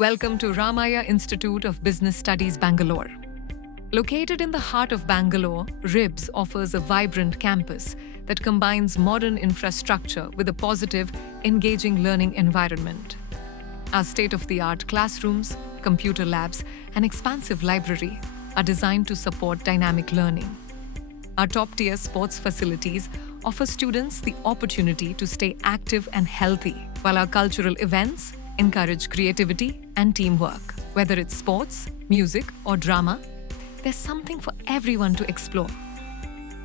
Welcome to Ramaiah Institute of Business Studies, Bangalore. Located in the heart of Bangalore, RIBS offers a vibrant campus that combines modern infrastructure with a positive, engaging learning environment. Our state-of-the-art classrooms, computer labs, and expansive library are designed to support dynamic learning. Our top-tier sports facilities offer students the opportunity to stay active and healthy, while our cultural events encourage creativity and teamwork. Whether it's sports, music, or drama, there's something for everyone to explore.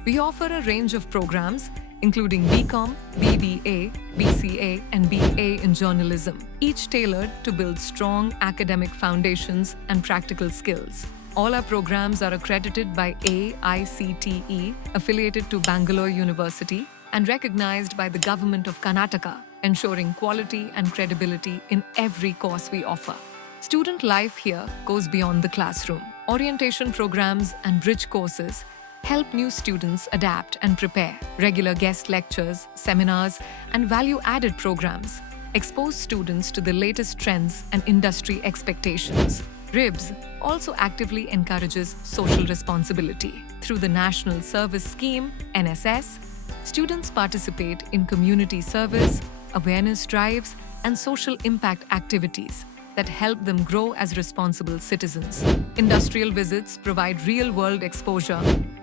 We offer a range of programs, including BCom, BBA, BCA, and BA in journalism, each tailored to build strong academic foundations and practical skills. All our programs are accredited by AICTE, affiliated to Bangalore University, and recognized by the Government of Karnataka, ensuring quality and credibility in every course we offer. Student life here goes beyond the classroom. Orientation programs and bridge courses help new students adapt and prepare. Regular guest lectures, seminars, and value-added programs expose students to the latest trends and industry expectations. RIBS also actively encourages social responsibility. Through the National Service Scheme, NSS, students participate in community service, awareness drives, and social impact activities that help them grow as responsible citizens. Industrial visits provide real-world exposure,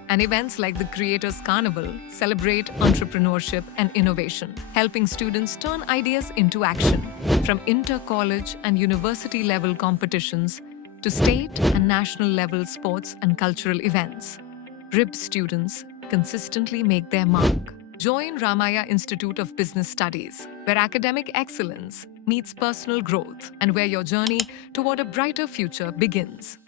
and events like the Creators Carnival celebrate entrepreneurship and innovation, helping students turn ideas into action. From inter-college and university-level competitions to state and national-level sports and cultural events, RIBS students consistently make their mark. Join Ramaiah Institute of Business Studies, where academic excellence meets personal growth and where your journey toward a brighter future begins.